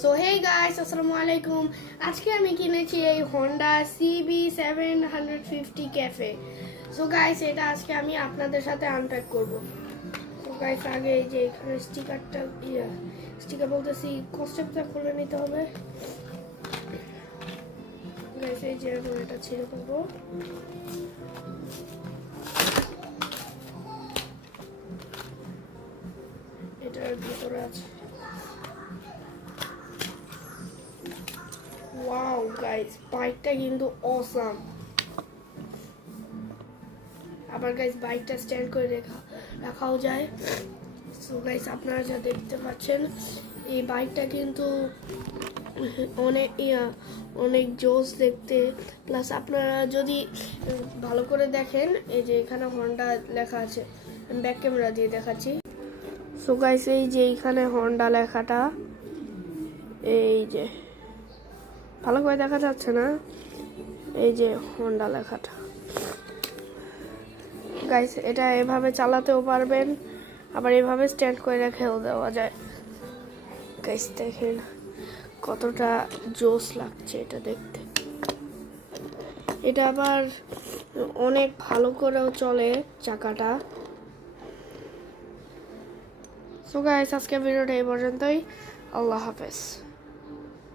So hey guys, আসসালামু আলাইকুম। আজকে আমি কিনেছি এই Honda CB750 cafe. So guys, এটা আজকে আমি আপনাদের সাথে আনপ্যাক করব। সো গাইস, আগে এই যে এখানে স্টিকার বলতেছি, কনসেপ্টটা খুলে নিতে হবে। গাইস, এই যে আমি এটা ছিঁড়ে ফেলবো। এটার ভিতরে আছে ওয়াও গাইস, বাইকটা কিন্তু অসাম। আবার গাইস, বাইকটা স্ট্যান্ড করে রাখাও যায়। সো গাইস, আপনারা যা দেখতে পাচ্ছেন, এই বাইকটা কিন্তু অনেক জোস দেখতে। প্লাস আপনারা যদি ভালো করে দেখেন, এই যে এখানে হন্ডা লেখা আছে। আমি ব্যাক ক্যামেরা দিয়ে দেখাচ্ছি। সো গাইস, এই যে এখানে হন্ডা লেখাটা, এই যে ভালো করে দেখা যাচ্ছে না, এই যে হন্ডা লেখাটা। গাইস, এটা এভাবে চালাতেও পারবেন, আবার এভাবে স্ট্যান্ড করে রেখেও দেওয়া যায়। গাইস দেখেন কতটা জোস লাগছে এটা দেখতে। এটা আবার অনেক ভালো করেও চলে চাকাটা। সো গাইস, আজকে ভিডিওটা এই পর্যন্তই। আল্লাহ হাফেজ।